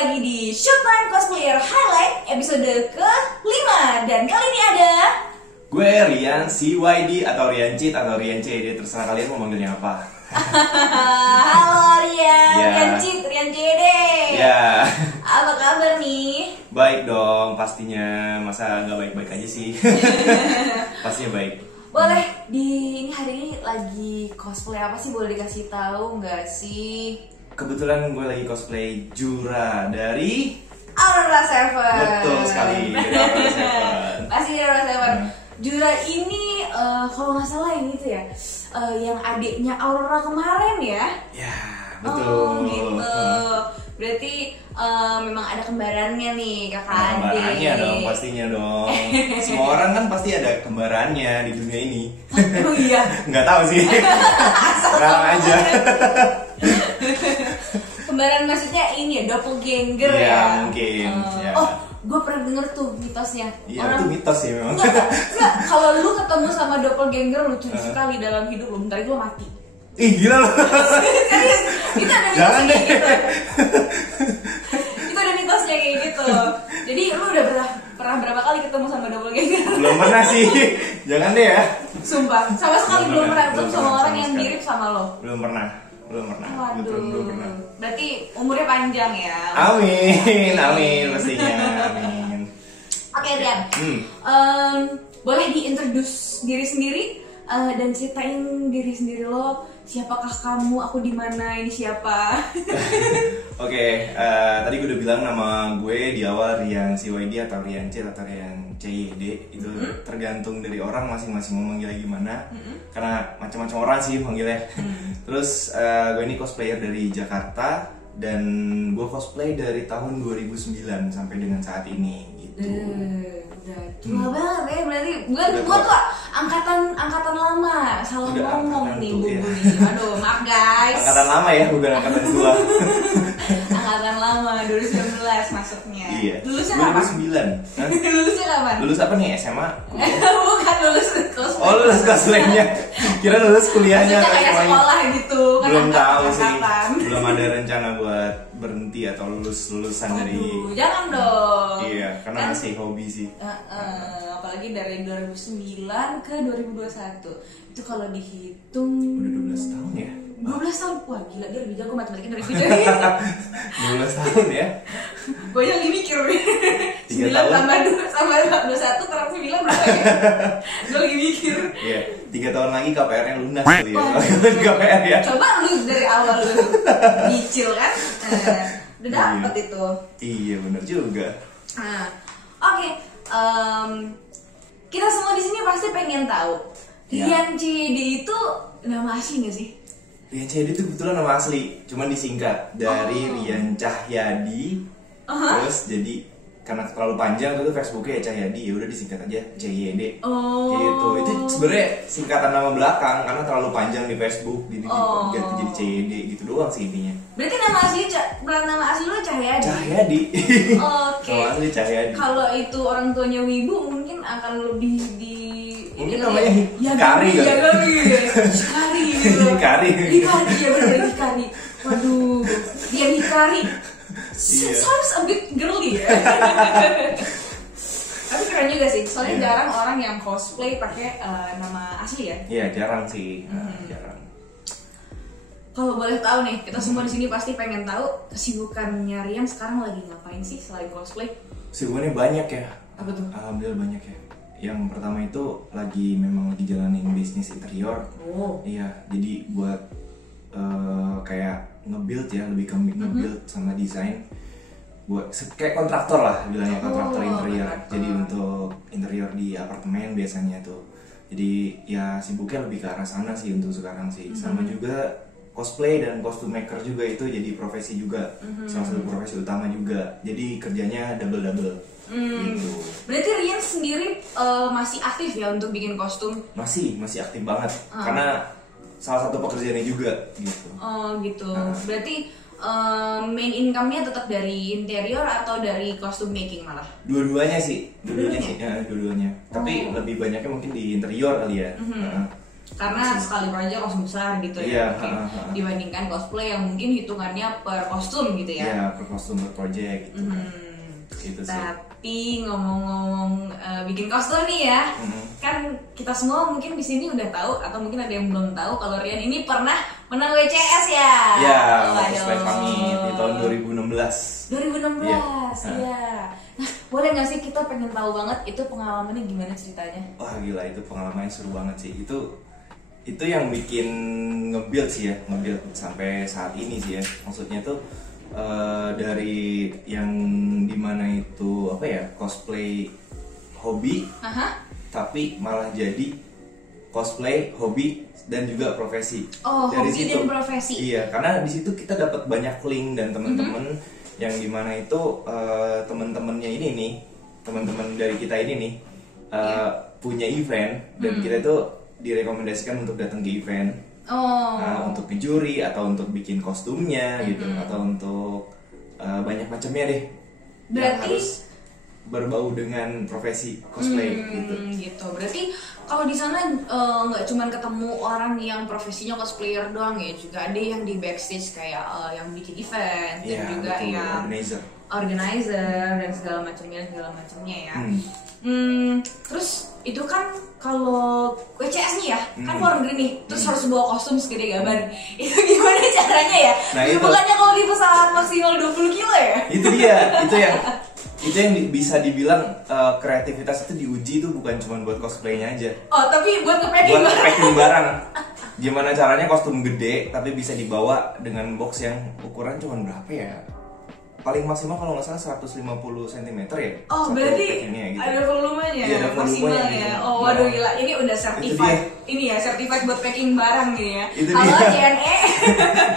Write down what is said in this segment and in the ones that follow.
lagi di Showtime Cosplayer Highlight episode ke-5. Dan kali ini ada gue Rian CYD atau Rian Cheat atau Rian CD, terserah kalian mau manggilnya apa. Halo Rian, Ya. Rian Cheat, Rian CD. Ya, Apa kabar nih? baik dong pastinya, masa nggak baik-baik aja sih. Pastinya baik. Boleh ini hari ini lagi cosplay apa sih, boleh dikasih tahu nggak sih? Kebetulan gue lagi cosplay Jura dari Aurora Seven. Betul sekali, dari Aurora Seven. Pasti dari Aurora Seven. Jura ini kalau nggak salah yang itu ya, yang adiknya Aurora kemarin ya. Ya, betul. Oh gitu. Berarti memang ada kembarannya nih kakak adik. Kembarannya dong, pastinya dong. Semua orang kan pasti ada kembarannya di dunia ini. Oh iya. Nggak tahu sih. Sekarang aja. Kembaran maksudnya ini ya, doppelganger Iya, ya. mungkin, ya. Oh, gue pernah denger tuh mitosnya. Iya, itu mitos sih memang. Enggak, kalau lu ketemu sama doppelganger lucu sekali dalam hidup lu, bentar lagi lu mati. Ih, gila loh. Serius, itu ada Jangan mitosnya deh. gitu. Itu ada mitosnya kayak gitu. Jadi lu udah pernah berapa kali ketemu sama doppelganger? Belum pernah sih. Jangan deh ya. Sumpah, sama sekali belum pernah ketemu Belum sama pernah, orang sama yang sekali. mirip sama lo. Belum pernah. Belum pernah. Waduh. Belum pernah. Berarti umurnya panjang ya. Amin, amin pastinya. Amin. Oke, Rian. Boleh diintroduce diri sendiri dan ceritain diri sendiri lo. Siapakah kamu? Aku di mana? Ini siapa? Oke, tadi gue udah bilang nama gue di awal Rian CYD atau Rian C atau Rian CYD. Itu tergantung dari orang masing-masing mau manggilnya gimana. Karena macam-macam orang sih manggilnya. Terus gue ini cosplayer dari Jakarta dan gue cosplay dari tahun 2009 sampai dengan saat ini gitu. Udah tua banget ya, berarti gue tuh angkatan lama. Salah Udah ngomong angkatan nih tuh, buku ya. nih. Aduh, maaf guys. Angkatan lama ya, bukan angkatan tua. Angkatan lama 2019 masuknya. Iya. Lulusnya kapan? 2009. Hah? Lulusnya kapan? Lulus apa nih, SMA? Bukan lulus cosplay. Oh, lulus cosplaynya. Kira lulus kuliahnya Maksudnya atau kayak semuanya. sekolah gitu kan. Belum tahu sih. angkatan. Belum ada rencana buat berhenti atau lulusan dari. Aduh, jangan dong. Iya, karena Kan, masih hobi sih. apalagi dari 2009 ke 2021. Itu kalau dihitung Udah 12 tahun ya? 12 tahun. Wah, gila, dia lebih jago matematika dari gue. 12 tahun ya? Gue aja lagi mikir. 3 9 tahun. tambah 2 tambah 21 kurang 9 berapa ya? Gue lagi mikir. Iya, 3 tahun lagi KPR-nya lunas kali ya. KPR ya. Coba lu dari awal lu nyicil kan. Udah dapet itu. Iya, bener juga. Nah, oke. Kita semua di sini pasti pengen tahu Ya. Rian CD itu nama asli nggak sih? Rian Cahyadi itu kebetulan nama asli, cuman disingkat dari Rian Cahyadi. Terus jadi karena terlalu panjang itu Facebooknya ya Cahyadi, ya udah disingkat aja CYD. Oh. Gitu. Itu sebenarnya singkatan nama belakang karena terlalu panjang di Facebook, jadi diganti jadi CYD gitu doang sih intinya. Berarti nama asli lu Cahyadi. Cahyadi. Oke. Nama asli Cahyadi. Kalau itu orang tuanya Wibu mungkin akan lebih di Mungkin ini namanya ya Hikari ya kali. kali. Hikari gitu. Hikari. Hikari ya benar Hikari. Waduh, dia Hikari. Iya. Sounds a bit girly ya. Tapi keren juga sih, soalnya Iya. jarang orang yang cosplay pakai nama asli ya. Iya, jarang sih. Jarang. Kalau boleh tahu nih, kita semua di sini pasti pengen tahu kesibukannya Rian sekarang lagi ngapain sih selain cosplay? Sebenarnya banyak ya. Apa tuh? Alhamdulillah banyak ya. Yang pertama itu memang lagi jalanin bisnis interior. Oh. Iya, jadi buat kayak nge-build ya, lebih ke nge-build sama desain. Buat kayak kontraktor lah bilangnya, kontraktor interior. Kontraktor. Jadi untuk interior di apartemen biasanya tuh. Jadi ya sibuknya lebih ke arah sana sih untuk sekarang sih. Sama juga cosplay dan costume maker juga itu jadi profesi juga. Salah satu profesi utama juga. Jadi kerjanya double-double. Gitu. Berarti Rian sendiri masih aktif ya untuk bikin kostum? Masih aktif banget. Karena salah satu pekerjaannya juga gitu. Oh gitu. Berarti main income-nya tetap dari interior atau dari costume making malah? Dua-duanya sih. Dua-duanya. Tapi lebih banyaknya mungkin di interior kali ya. karena sekali aja kostum besar gitu ya, dibandingkan cosplay yang mungkin hitungannya per kostum gitu ya. Iya, per kostum, per project gitu. Gitu sih. Tapi ngomong-ngomong bikin kostum nih ya, kan kita semua mungkin di sini udah tahu atau mungkin ada yang belum tahu kalau Rian ini pernah menang WCS ya. Iya, cosplay pamit di tahun 2016. 2016, iya. Nah, boleh nggak sih kita pengen tahu banget itu pengalamannya gimana ceritanya? Wah gila, itu pengalamannya seru banget sih. Itu yang bikin nge-build sih ya, nge-build sampai saat ini sih ya. Maksudnya tuh dari yang dimana itu apa ya, cosplay hobi, tapi malah jadi cosplay hobi dan juga profesi. Oh, dari hobi situ, dan profesi. Iya, karena di situ kita dapat banyak link dan teman-teman yang dimana itu teman-temannya ini nih, teman-teman dari kita ini nih punya event dan kita itu direkomendasikan untuk datang ke event. Untuk ke juri atau untuk bikin kostumnya gitu, atau untuk banyak macamnya deh. Berarti yang harus berbau dengan profesi cosplay gitu. Berarti kalau di sana nggak cuma ketemu orang yang profesinya cosplayer doang ya, juga ada yang di backstage kayak yang bikin event dan juga betul, yang organizer dan segala macamnya ya. Terus itu kan kalau WCS nih ya, kan luar negeri nih, terus harus bawa kostum segede gaban. Itu gimana caranya ya? Nah, itu bukannya kalau di pesawat maksimal 20 kilo ya? Itu dia, itu yang bisa dibilang kreativitas itu diuji itu bukan cuma buat cosplaynya aja. Oh, tapi buat nge-packing barang. Gimana caranya kostum gede tapi bisa dibawa dengan box yang ukuran cuma berapa ya? Paling maksimal kalau nggak salah 150 cm ya. Oh, berarti gitu. ada volumenya. Iya, ada volumenya ya. Gitu. Oh, waduh gila. Ini udah certified. Ini ya, certified buat packing barang gitu ya. Halo JNE.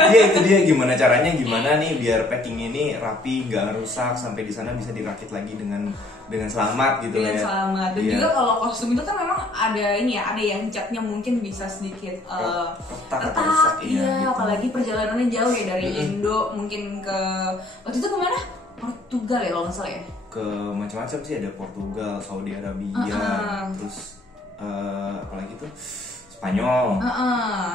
Iya, itu dia gimana caranya, gimana nih biar packing ini rapi, nggak rusak, sampai di sana bisa dirakit lagi dengan selamat gitu dengan selamat. Dan juga kalau kostum itu kan memang ada ini ya, ada yang catnya mungkin bisa sedikit retak. Iya, gitu. Apalagi perjalanannya jauh ya dari Indo mungkin ke waktu itu kemana? Portugal ya kalau nggak salah ya? Ke macam-macam sih, ada Portugal, Saudi Arabia, terus apalagi tuh Spanyol,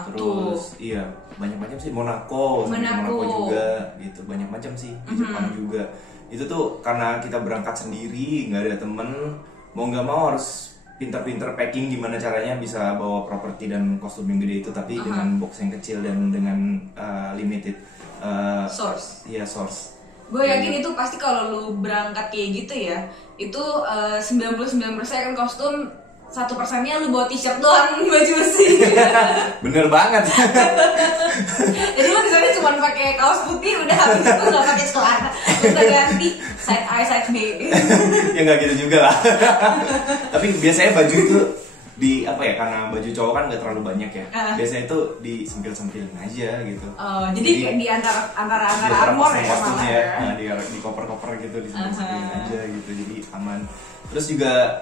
terus iya banyak macam sih, Monaco juga gitu, banyak macam sih di Jepang juga. Itu tuh karena kita berangkat sendiri, nggak ada temen, mau nggak mau harus pinter-pinter packing gimana caranya bisa bawa properti dan kostum yang gede itu, tapi dengan box yang kecil dan dengan limited source. Iya, source. Gue yakin itu pasti kalau lu berangkat kayak gitu ya, itu 99% kostum, 1%-nya lu bawa t-shirt doang, baju besi. Bener banget. Jadi lu di sana cuma pakai kaos putih udah, habis itu nggak pakai celana, udah ganti side A side B. Ya nggak gitu juga lah. Tapi biasanya baju itu di apa ya, karena baju cowok kan nggak terlalu banyak ya. Biasanya itu disempil-sempilin aja gitu. Jadi kayak di antara armor ya, kostumnya ya. Nah, di koper-koper gitu disempil-sempilin aja gitu, jadi aman. Terus juga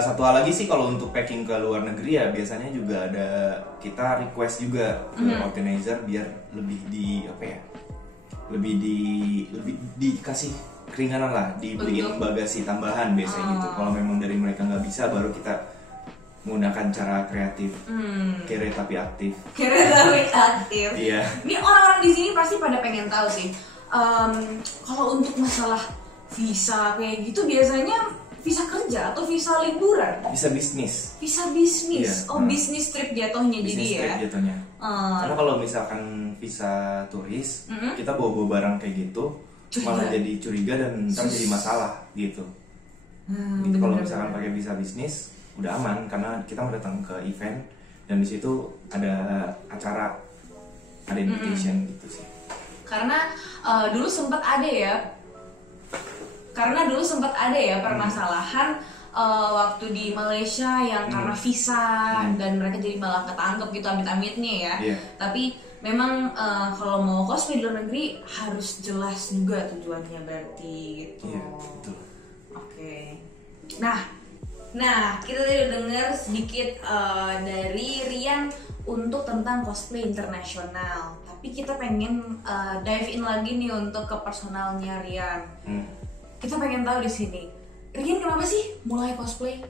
satu hal lagi sih, kalau untuk packing ke luar negeri ya biasanya juga ada, kita request juga ke organizer biar lebih dikasih keringanan lah, dibeliin bagasi tambahan biasanya gitu. Kalau memang dari mereka nggak bisa, baru kita menggunakan cara kreatif, kere tapi aktif. Iya. Ini orang-orang di sini pasti pada pengen tahu sih. Kalau untuk masalah visa kayak gitu biasanya visa kerja atau visa liburan? Visa bisnis. Iya. Oh, bisnis trip jatuhnya jadi ya. Bisnis trip jatuhnya. Karena kalau misalkan visa turis, kita bawa barang kayak gitu, malah jadi curiga dan ntar jadi masalah gitu. Gitu kalau misalkan pakai visa bisnis, udah aman karena kita mau datang ke event dan di situ ada acara, ada invitation gitu sih. Karena dulu sempat ada ya permasalahan waktu di Malaysia yang karena visa dan mereka jadi malah ketangkep gitu amit-amitnya ya. Tapi memang kalau mau cosplay di luar negeri harus jelas juga tujuannya berarti gitu. Iya, betul. Oke. Nah, kita tadi udah dengar sedikit dari Rian untuk tentang cosplay internasional. Tapi kita pengen dive in lagi nih untuk ke personalnya Rian. Kita pengen tahu di sini, Rian kenapa sih mulai cosplay?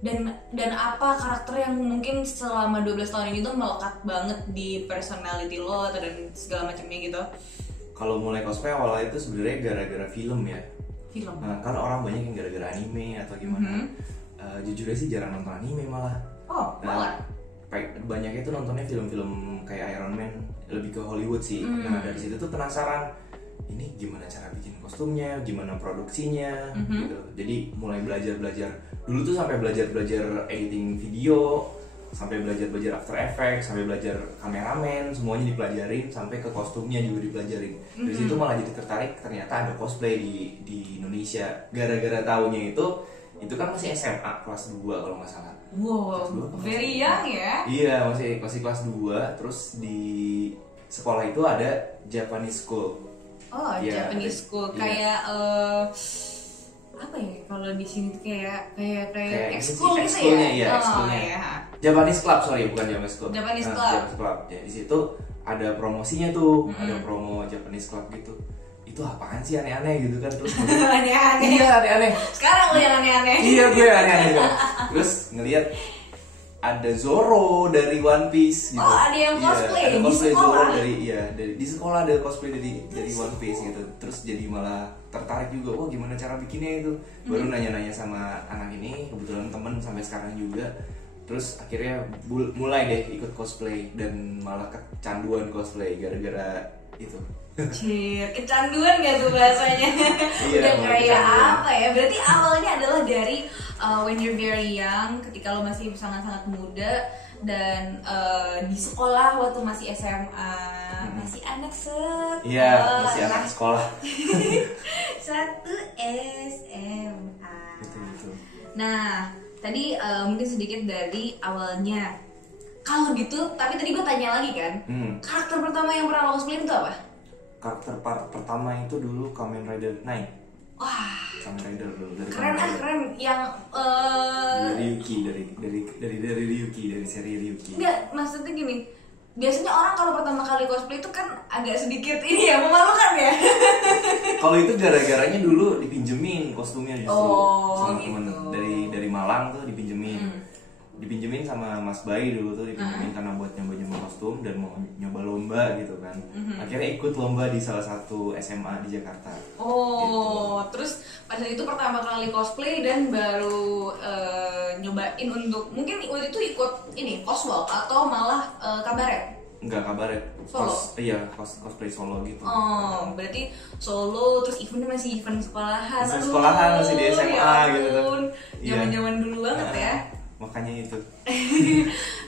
Dan apa karakter yang mungkin selama 12 tahun ini tuh melekat banget di personality lo atau dan segala macamnya gitu? Kalau mulai cosplay awalnya itu sebenarnya gara-gara film ya. Film. Nah, kan orang banyak yang gara-gara anime atau gimana. Jujur aja sih jarang nonton anime malah. Oh, malah. Banyaknya tuh nontonnya film-film kayak Iron Man, lebih ke Hollywood sih. Nah, dari situ tuh penasaran ini gimana cara bikin kostumnya, gimana produksinya gitu. Jadi mulai belajar dulu tuh sampai belajar editing video, sampai belajar After Effects, sampai belajar kameramen, semuanya dipelajarin, sampai ke kostumnya juga dipelajarin. Dari situ malah jadi tertarik, ternyata ada cosplay di Indonesia. Gara-gara taunya itu kan masih SMA kelas 2 kalau nggak salah. Wow, very young ya? Iya, masih kelas 2. Terus di sekolah itu ada Japanese School. Oh, ya, Japanese School kayak apa ya kalau di sini tuh kayak ekskul gitu ya? Iya, ekskulnya. Ya. Japanese Club, sorry, bukan Japanese School. Japanese Club. Japanese Club. Ya, di situ ada promosinya tuh, ada promo Japanese Club gitu. Itu apaan sih aneh-aneh gitu kan terus aneh-aneh. Iya, aneh-aneh. Sekarang lo yang aneh-aneh. Iya, gue aneh-aneh kan. Terus ngelihat ada Zoro dari One Piece gitu. Oh, ada yang cosplay, ada cosplay di sekolah. Zoro dari di sekolah ada cosplay dari One Piece gitu. Terus jadi malah tertarik juga. Wah, gimana cara bikinnya itu? Baru nanya-nanya sama anak ini, kebetulan temen sampai sekarang juga. Terus akhirnya mulai deh ikut cosplay dan malah kecanduan cosplay gara-gara itu. Cir, kecanduan gak tuh bahasanya? Iya, udah kayak kecanduan. apa ya? Berarti awalnya adalah dari when you're very young, ketika lo masih sangat-sangat muda dan di sekolah waktu masih SMA, masih anak sekolah. Iya, masih anak sekolah. Satu SMA. Betul. Nah, tadi mungkin sedikit dari awalnya. Kalau gitu, tapi tadi gue tanya lagi kan, karakter pertama yang pernah lo cosplay itu apa? Karakter pertama itu dulu Kamen Rider Night. Wah, Kamen Rider dulu dari keren Kamen Rider. keren yang dari Ryuki dari Ryuki, dari seri Ryuki. enggak, maksudnya gini, biasanya orang kalau pertama kali cosplay itu kan agak sedikit ini ya, memalukan ya. Kalau itu gara-garanya dulu dipinjemin kostumnya justru sama gitu. temen dari Malang tuh dipinjemin sama Mas Bayi dulu tuh dipinjemin karena buat nyoba kostum dan mau nyoba lomba gitu kan. Akhirnya ikut lomba di salah satu SMA di Jakarta. Oh, gitu. Terus pada saat itu pertama kali cosplay dan baru nyobain untuk mungkin waktu itu ikut ini coswalk atau malah kabaret? Enggak, kabaret. Solo? Cosplay solo gitu. Oh, berarti solo, terus eventnya masih event sekolahan. Masih sekolahan, masih di SMA ya gitu kan. Zaman-zaman dulu banget ya. Makanya itu.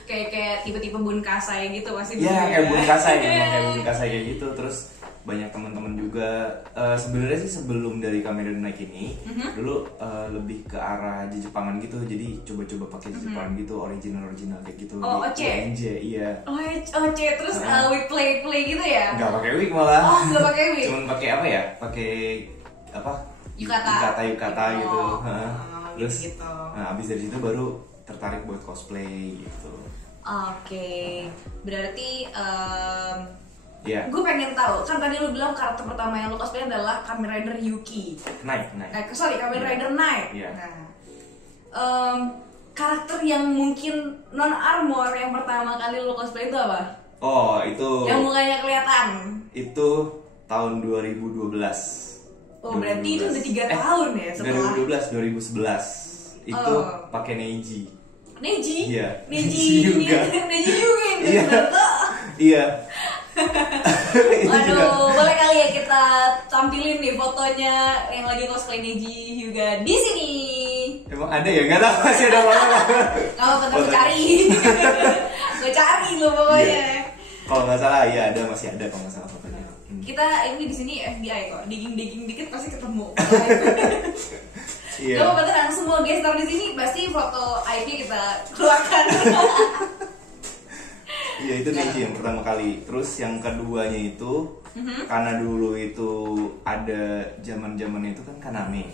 kayak tipe-tipe Bun Kasai gitu masih. Iya, kayak Bun Kasai, emang kayak Bun Kasai kayak gitu. Terus banyak teman-teman juga sebenarnya sih sebelum dari Kamen Rider Night ini dulu lebih ke arah Jepangan gitu. Jadi coba-coba pakai Jepangan gitu, original kayak gitu. Oh, di NJ, iya. OC terus wig play gitu ya? Enggak pakai wig malah. Oh, enggak pakai wig. Cuman pakai apa ya? Pakai apa? Yukata gitu. Terus gitu. Nah, abis dari situ baru tertarik buat cosplay gitu. Oke. Berarti Iya. gue pengen tahu, kan tadi lu bilang karakter pertama yang lu cosplay adalah Kamen Rider Yuki. Night. Kamen Rider Night. Iya. Nah, karakter yang mungkin non armor yang pertama kali lu cosplay itu apa? Oh, itu. Yang mukanya kelihatan. Itu tahun 2012. Oh, berarti itu udah 3 tahun ya setelah 2011. Itu pakai Neji. Neji? Iya. Neji juga. Neji juga yang Iya. Iya. Waduh, boleh kali ya kita tampilin nih fotonya yang lagi cosplay Neji juga di sini. Emang ada ya? Gak tahu masih ada mana. Kalau bentar gue cari. Gue cari lo pokoknya. Iya. Kalau nggak salah ya masih ada kalau nggak salah fotonya. Kita ini di sini FBI kok, digging dikit pasti ketemu. Iya. Gak apa-apa tenang, semua gestar di sini pasti foto IP kita keluarkan. Iya, itu Neji yang pertama kali. Terus yang keduanya itu karena dulu itu ada zaman-zamannya itu kan Kaname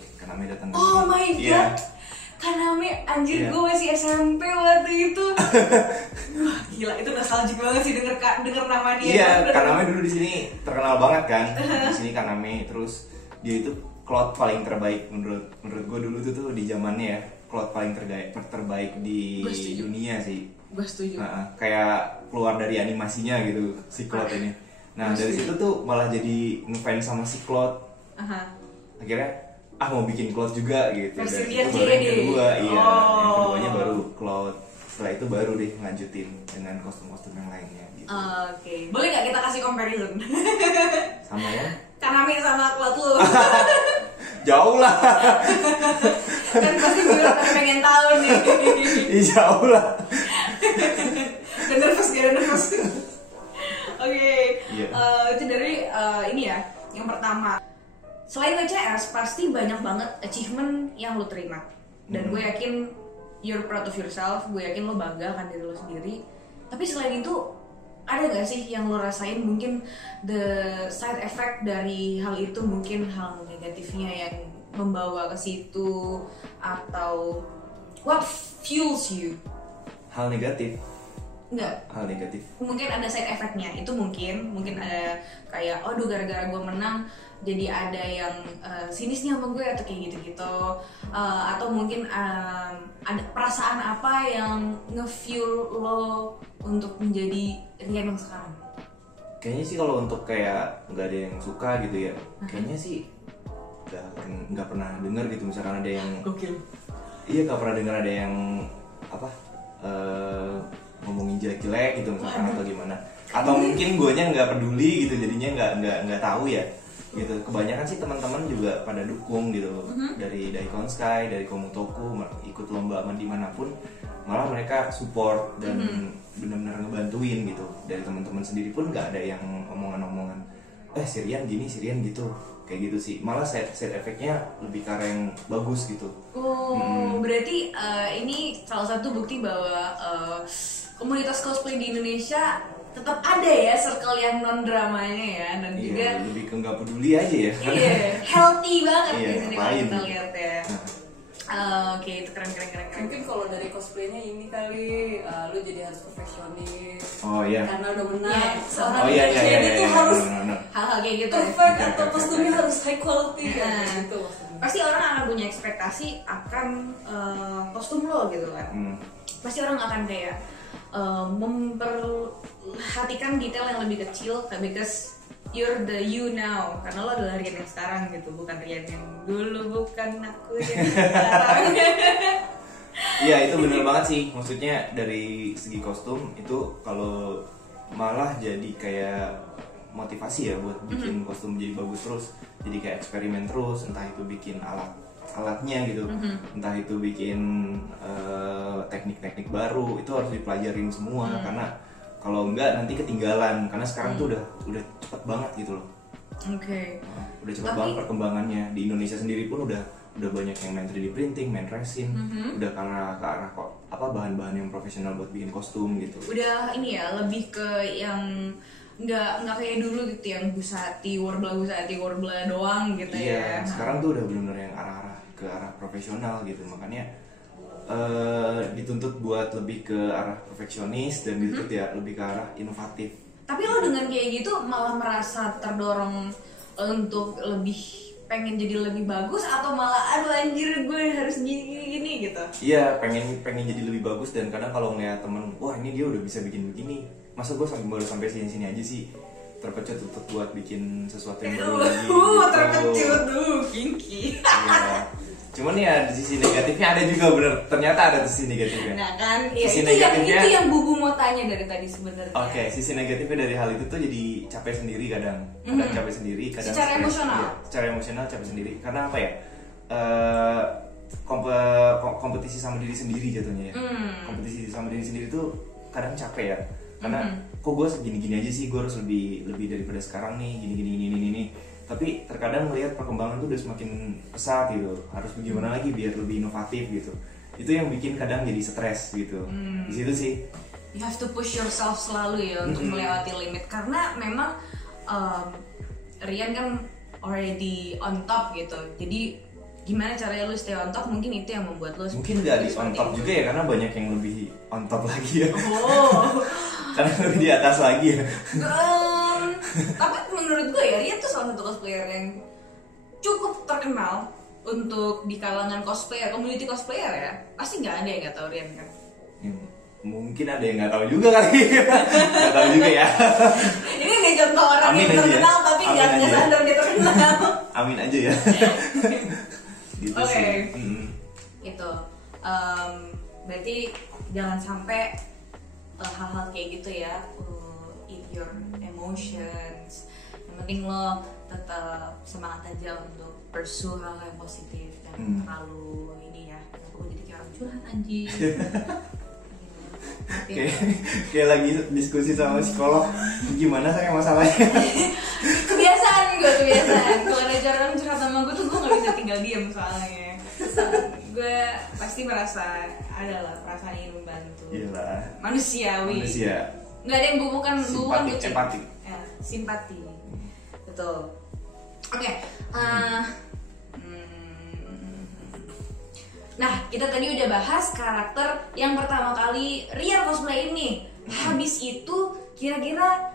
datang ke sini. Oh my god. Iya. Kaname, anjir Iya. gue masih SMP waktu itu. Wah gila, itu nostalgic banget sih denger nama dia. Iya, Kaname dulu di sini terkenal banget kan. Di sini Kaname, terus dia itu cloth paling terbaik menurut gue dulu tuh di zamannya ya. cloth paling terbaik di dunia sih. Gue setuju. Kayak keluar dari animasinya gitu si cloth ini. Nah dari situ tuh malah jadi ngefans sama si cloth. Akhirnya mau bikin cloth juga gitu. Versi Dan itu baru yang kedua, iya. Yang keduanya baru cloth. Setelah itu baru deh lanjutin dengan kostum-kostum yang lainnya gitu. Oke. Boleh nggak kita kasih comparison? Sama ya? Kanami sama cloth lu. Jauh lah. Kan pasti gue pengen tahu nih. Jauh lah. Dan nervous. Oke. Itu dari ini ya. Yang pertama, selain WCS pasti banyak banget achievement yang lo terima. Dan gue yakin you're proud of yourself. Gue yakin lo bangga kan diri lo sendiri. Tapi selain itu, ada gak sih yang lo rasain mungkin the side effect dari hal itu, mungkin hal negatifnya yang membawa ke situ, atau what fuels you? Hal negatif? Enggak. Hal negatif. Mungkin ada side effect-nya. Itu mungkin ada kayak gara-gara gue menang jadi ada yang sinis nih sama gue atau kayak gitu-gitu. Atau mungkin ada perasaan apa yang nge-fuel lo untuk menjadi Rian yang sekarang? Kayaknya sih kalau untuk kayak nggak ada yang suka gitu ya, kayaknya sih nggak pernah dengar gitu. Misalkan ada yang gokil. Iya, nggak pernah dengar ada yang apa ngomongin jelek-jelek gitu misalkan atau gimana. Atau mungkin guanya nggak peduli gitu, jadinya nggak tahu ya gitu. Kebanyakan sih teman-teman juga pada dukung gitu, dari Daikon Sky, dari Komutoku, ikut lomba dimanapun malah mereka support dan benar-benar ngebantuin gitu. Dari teman-teman sendiri pun nggak ada yang omongan-omongan si Rian gini, si Rian gitu, kayak gitu sih. Malah side effect-nya lebih ke arah yang bagus gitu. Berarti ini salah satu bukti bahwa komunitas cosplay di Indonesia tetap ada ya circle yang non dramanya ya, dan juga lebih ke nggak peduli aja ya. Iya, healthy banget di sini kalau ngapain kita lihat ya. Oke, itu keren. Mungkin kalau dari cosplaynya ini kali lu jadi harus perfeksionis. Oh iya. Karena udah menang. Seorang jadi tuh harus hal-hal kayak gitu. perfect atau kostumnya harus high quality gitu. Pasti orang akan punya ekspektasi akan kostum lo gitu kan. Pasti orang akan kayak memperhatikan detail yang lebih kecil, because you're the you now, karena lo adalah Rian yang sekarang gitu, bukan Rian yang dulu, bukan aku yang sekarang. Iya, itu bener banget sih. Maksudnya dari segi kostum itu kalau malah jadi kayak motivasi ya buat bikin kostum jadi bagus terus. Jadi kayak eksperimen terus, entah itu bikin alatnya gitu, entah itu bikin teknik-teknik baru, itu harus dipelajarin semua. Karena kalau enggak nanti ketinggalan, karena sekarang tuh udah cepet banget gitu loh. Udah cepet banget perkembangannya. Di Indonesia sendiri pun udah banyak yang main 3D printing, main resin, udah ke arah kok bahan-bahan yang profesional buat bikin kostum gitu. Udah ini ya, lebih ke yang nggak kayak dulu gitu, yang Busati Warbla doang gitu. Iya, sekarang tuh udah bener-bener yang ke arah profesional gitu. Makanya dituntut buat lebih ke arah perfeksionis dan dituntut ya lebih ke arah inovatif. Tapi lo dengan kayak gitu malah merasa terdorong untuk lebih pengen jadi lebih bagus, atau malah aduh anjir gue harus gini gitu? Iya, pengen jadi lebih bagus. Dan kadang kalau ngeliat temen, wah ini dia udah bisa bikin begini, masa gue baru sampai sini aja sih, terkecut untuk buat bikin sesuatu yang baru lagi gitu. Terkecut kinky. Ya. Cuman ya di sisi negatifnya ada juga, bener, ternyata ada sisi negatifnya. Nah kan, ya, sisi itu yang Bubu mau tanya dari tadi sebenarnya. Oke, sisi negatifnya dari hal itu tuh jadi capek sendiri kadang capek sendiri, kadang secara emosional. Ya, secara emosional capek sendiri. Karena apa ya? Kompetisi sama diri sendiri jatuhnya ya. Kompetisi sama diri sendiri tuh kadang capek ya. Karena kok gue segini-gini aja sih, gue harus lebih daripada sekarang nih, gini. Tapi terkadang melihat perkembangan tuh udah semakin pesat gitu, harus bagaimana lagi biar lebih inovatif gitu. Itu yang bikin kadang jadi stres gitu. Di situ sih. You have to push yourself selalu ya untuk melewati limit, karena memang Rian kan already on top gitu. Jadi gimana caranya lu stay on top, mungkin itu yang membuat lu mungkin nggak di on top juga ya, karena banyak yang lebih on top lagi ya. Karena lebih di atas lagi ya. Tapi menurut gue ya, Rian tuh salah satu cosplayer yang cukup terkenal untuk di kalangan cosplayer, community cosplayer ya, pasti nggak ada yang nggak tahu Rian kan? Mungkin ada yang nggak tahu juga kali, nggak tahu juga ya. Ini nih contoh orang yang terkenal ya. Tapi nggak sadar dia terkenal. Amin aja ya. Gitu Oke. sih. Gitu. Berarti jangan sampai hal-hal kayak gitu ya, eat your emotions. Yang penting lo tetap semangat aja untuk pursue hal-hal yang positif dan terlalu ini ya. Aku jadi kayak orang curhat anjing. Kayak lagi diskusi sama psikolog, gimana saya masalahnya? Kebiasaan gue, kebiasaan. Kalau ada orang curhat sama gue tuh gue nggak bisa tinggal diem soalnya. Gue pasti merasa adalah perasaan ingin membantu. Iyalah. Manusiawi. Manusia. Nggak ada yang bukan kucing. Empati. Ya, simpati. Betul. Oke. Nah, kita tadi udah bahas karakter yang pertama kali Rian cosplay ini. Habis itu, kira-kira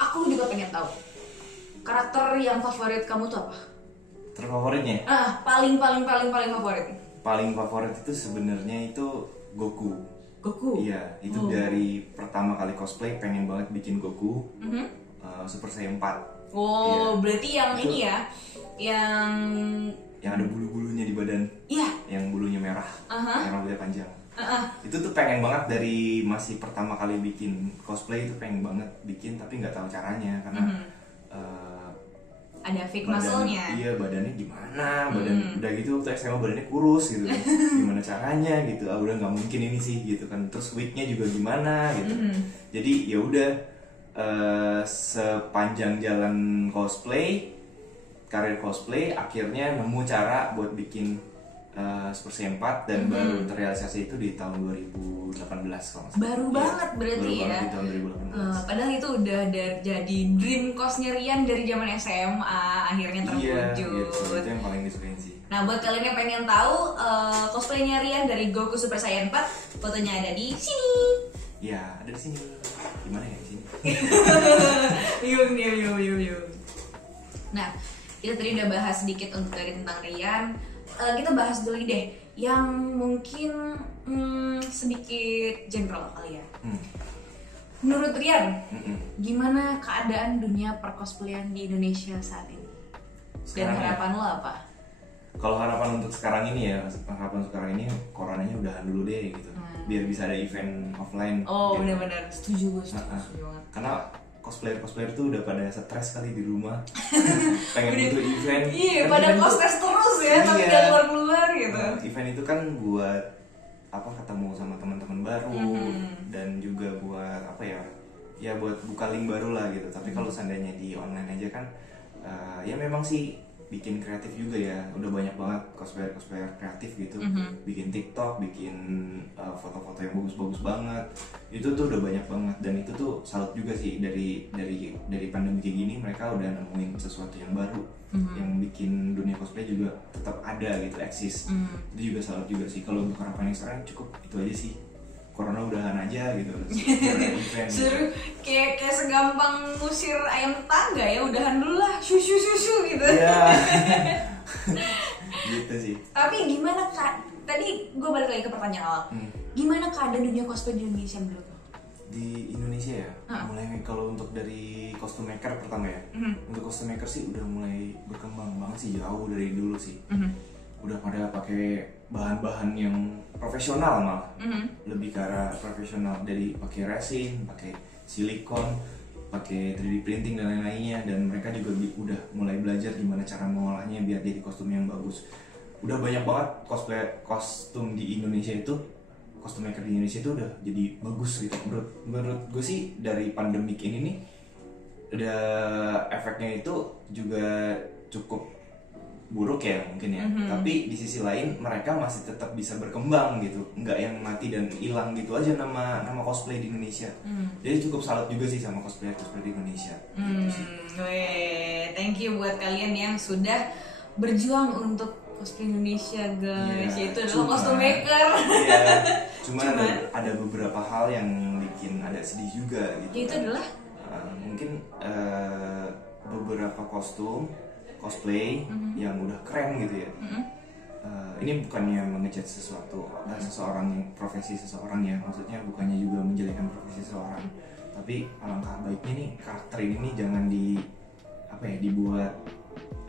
aku juga pengen tahu karakter yang favorit kamu tuh apa? Terfavoritnya? Paling favorit. Paling favorit itu sebenarnya itu Goku. Goku? Iya, itu dari pertama kali cosplay pengen banget bikin Goku. Super Saiyan 4. Oh, iya. Berarti yang itu, ini ya, yang ada bulu-bulunya di badan. Iya. Yang bulunya merah, yang rambutnya panjang. Itu tuh pengen banget dari masih pertama kali bikin cosplay, itu pengen banget bikin tapi nggak tahu caranya karena ada fake muscle-nya. Iya, badannya gimana? Udah gitu waktu SMA badannya kurus gitu. Gimana caranya gitu? Udah nggak mungkin ini sih gitu kan. Terus wig-nya juga gimana gitu. Jadi ya udah sepanjang jalan cosplay, karir cosplay, akhirnya nemu cara buat bikin Super Saiyan 4 dan baru terrealisasi itu di tahun 2018 kalau nggak salah. Baru banget berarti baru ya. Banget di tahun 2018. Padahal itu udah jadi dream cosnya Rian dari zaman SMA, akhirnya terwujud. Iya, gitu. Itu yang paling disukain sih. Nah, buat kalian yang pengen tahu cosplaynya Rian dari Goku Super Saiyan 4, fotonya ada di sini. Iya, ada di sini. Gimana ya di sini? Yuk. Nah, kita tadi udah bahas sedikit untuk dari tentang Rian. Kita bahas dulu deh yang mungkin sedikit general kali ya. Menurut Rian, gimana keadaan dunia percosplayan di Indonesia saat ini? Dan harapan lo apa? Kalau harapan untuk sekarang ini ya, harapan sekarang ini coronanya udahan dulu deh gitu. Biar bisa ada event offline. Oh, gitu. benar-benar setuju gue, setuju banget. Karena cosplayer tuh udah pada stres kali di rumah. Pengen butuh event. Iya, pada stres terus ya, tapi gak keluar gitu. Event itu kan buat ketemu sama teman-teman baru dan juga buat ya buat buka link baru lah gitu. Tapi kalau seandainya di online aja kan ya memang sih bikin kreatif juga ya. Udah banyak banget cosplayer kreatif gitu. Bikin TikTok, bikin foto-foto yang bagus-bagus banget. Itu tuh udah banyak banget dan itu tuh salut juga sih dari pandemi kayak gini mereka udah nemuin sesuatu yang baru. Yang bikin dunia cosplay juga tetap ada gitu, eksis. Itu juga salut juga sih. Kalau untuk harapan yang sekarang cukup itu aja sih. Corona udahan aja gitu. Seru kayak segampang ngusir ayam tetangga ya, udahan dulu lah, susu gitu. Iya. Gitu sih. Tapi gimana tadi gue balik lagi ke pertanyaan awal. Gimana keadaan dunia cosplay di Indonesia menurut lo? Di Indonesia ya, mulai kalau untuk dari costume maker pertama ya. Untuk costume maker sih udah mulai berkembang banget sih, jauh dari dulu sih. Udah pada pakai bahan-bahan yang profesional malah, lebih ke arah profesional, dari pakai resin, pakai silikon, pakai 3D printing dan lain-lainnya. Dan mereka juga udah mulai belajar gimana cara mengolahnya biar jadi kostum yang bagus. Udah banyak banget kostum di Indonesia itu, kostum maker di Indonesia itu udah jadi bagus gitu. Menurut gue sih dari pandemik ini nih, udah efeknya itu juga cukup buruk ya mungkin ya, tapi di sisi lain mereka masih tetap bisa berkembang gitu, nggak yang mati dan hilang gitu aja nama cosplay di Indonesia. Jadi cukup salut juga sih sama cosplay di Indonesia. Gitu sih. Thank you buat kalian yang sudah berjuang untuk cosplay Indonesia guys. Itu adalah costume maker. Cuman ada beberapa hal yang bikin ada sedih juga gitu. Itu adalah mungkin beberapa kostum cosplay yang udah keren gitu ya. Ini bukannya mengejat seseorang yang profesi seseorang ya, maksudnya bukannya juga menjelekan profesi seseorang, tapi alangkah baiknya nih karakter ini nih jangan dibuat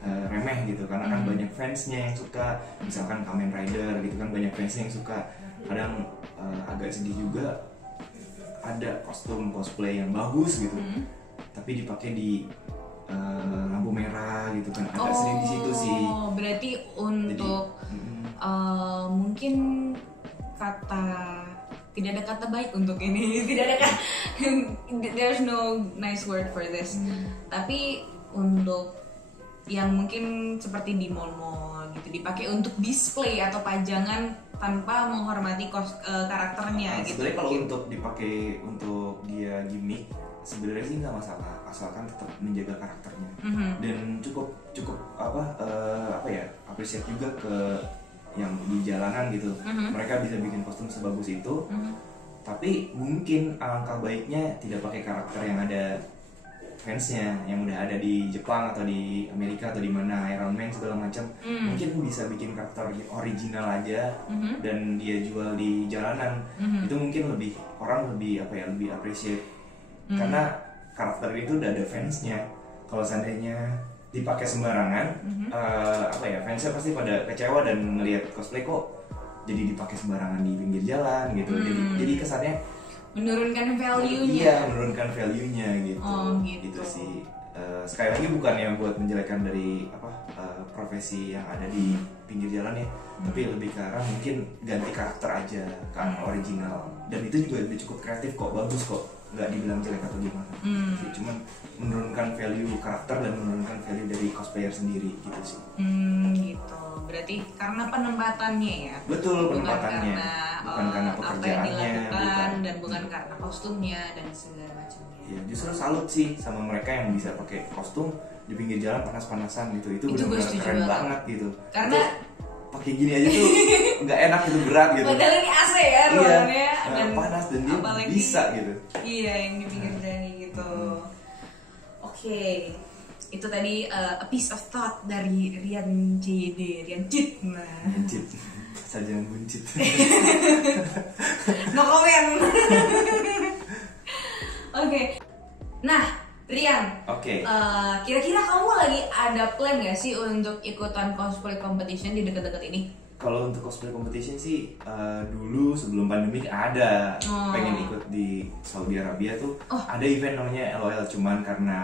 remeh gitu, karena kan banyak fansnya yang suka, misalkan Kamen Rider gitu kan banyak fansnya yang suka. Kadang agak sedih juga ada kostum cosplay yang bagus gitu, tapi dipakai di lampu merah gitu kan, agak sedih di situ sih. Berarti untuk mungkin tidak ada kata baik untuk ini, tidak ada there's no nice word for this. Tapi untuk yang mungkin seperti di mall-mall gitu dipakai untuk display atau pajangan tanpa menghormati karakternya gitu. Sebenarnya kalau untuk dipakai untuk dia gimmick sebenarnya sih nggak masalah, asalkan tetap menjaga karakternya. Dan cukup apresiat juga ke yang di jalanan gitu. Mereka bisa bikin kostum sebagus itu, tapi mungkin alangkah baiknya tidak pakai karakter yang ada fansnya, yang udah ada di Jepang atau di Amerika atau di mana, Iron Man segala macam. Mungkin bisa bikin karakter original aja dan dia jual di jalanan. Itu mungkin orang lebih appreciate karena karakter itu udah ada fansnya. Kalau seandainya dipakai sembarangan, fansnya pasti pada kecewa dan ngelihat cosplay kok jadi dipakai sembarangan di pinggir jalan gitu. Jadi kesannya menurunkan value-nya. Iya, menurunkan value-nya gitu. Gitu Sih. Sekali lagi bukannya buat menjelekan dari profesi yang ada di pinggir jalan ya, tapi lebih ke arah mungkin ganti karakter aja ke arah original. Dan itu juga udah cukup kreatif kok, bagus kok, nggak dibilang jelek atau gimana. Cuman menurunkan value karakter dan menurunkan value dari cosplayer sendiri gitu sih. Gitu. Berarti karena penempatannya ya. Betul, penempatannya. Bukan karena apa pekerjaannya, yang dilakukan, dan bukan karena kostumnya dan segala macamnya. Ya, justru salut sih sama mereka yang bisa pakai kostum di pinggir jalan panas-panasan gitu. Itu benar-benar keren banget gitu. Karena pakai gini aja tuh nggak enak gitu, berat gitu. Padahal ini AC ya ruangannya, dan panas dan dia bisa gitu. Iya, yang di pinggir jalan gitu. Oke. Itu tadi a piece of thought dari Rian CYD, Rian Cit. Buncit, saja buncit. No comment. Oke. Nah, Rian. Oke. Kira-kira kamu lagi ada plan nggak sih untuk ikutan cosplay competition di dekat-dekat ini? Kalau untuk cosplay competition sih dulu sebelum pandemi ada pengen ikut di Saudi Arabia tuh. Ada event namanya LOL, cuman karena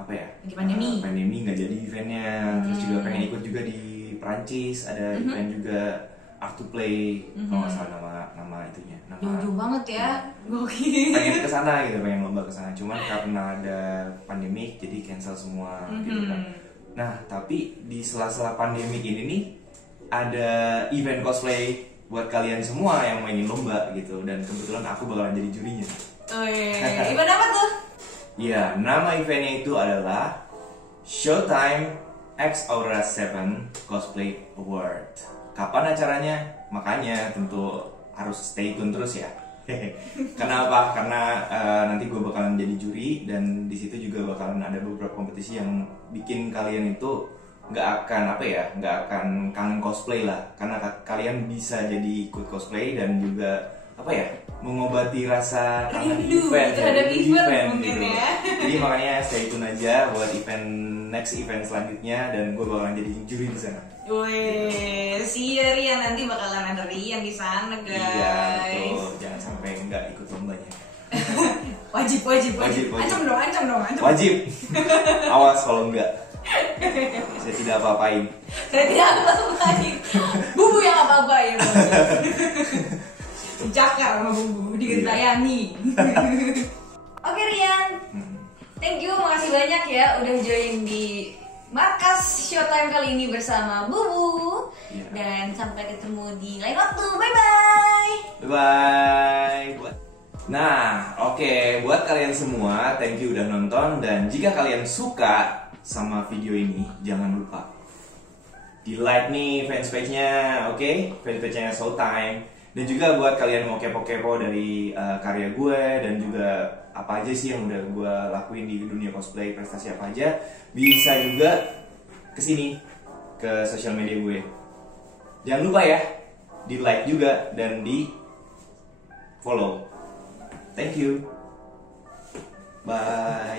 pandemi nggak jadi eventnya. Terus juga pengen ikut juga di Perancis ada event juga, Art to Play kalau nggak salah nama itunya. Jauh banget ya, gokil. Pengen kesana gitu, pengen lomba kesana. Cuman karena ada pandemi jadi cancel semua gitu kan. Nah tapi di sela-sela pandemi ini nih ada event cosplay buat kalian semua yang mainin lomba gitu, dan kebetulan aku bakalan jadi jurinya. Event apa tuh? Ya, nama eventnya itu adalah Showtime X Aura 7 Cosplay Award. Kapan acaranya? Makanya tentu harus stay tune terus ya. Kenapa? Karena nanti gue bakalan jadi juri, dan di situ juga bakalan ada beberapa kompetisi yang bikin kalian itu nggak akan kangen cosplay lah, karena kalian bisa jadi ikut cosplay dan juga mengobati rasa kangen event mungkin gitu. Ya. Jadi makanya stay tune aja buat next event selanjutnya, dan gue bakalan jadi juri di sana. Wih, Rian, nanti bakalan ada Rian di sana, guys. Iya, betul. Jangan sampai nggak ikut lombanya. Wajib. Ancam dong. Wajib. Awas kalau enggak. Saya tidak apa-apain. Bubu yang apa-apain. Jakar sama Bubu, digentayangi. Oke Rian, thank you, makasih banyak ya udah join di Markas Showtime kali ini bersama Bubu. Dan sampai ketemu di lain waktu, bye-bye. Bye-bye. Nah, oke, buat kalian semua, thank you udah nonton. Dan jika kalian suka sama video ini, jangan lupa di like nih fanspage-nya, oke? Fanspage-nya Showtime. Dan juga buat kalian mau kepo-kepo dari karya gue dan juga apa aja sih yang udah gue lakuin di dunia cosplay, prestasi apa aja, bisa juga kesini ke sosial media gue. Jangan lupa ya, di like juga dan di follow. Thank you. Bye.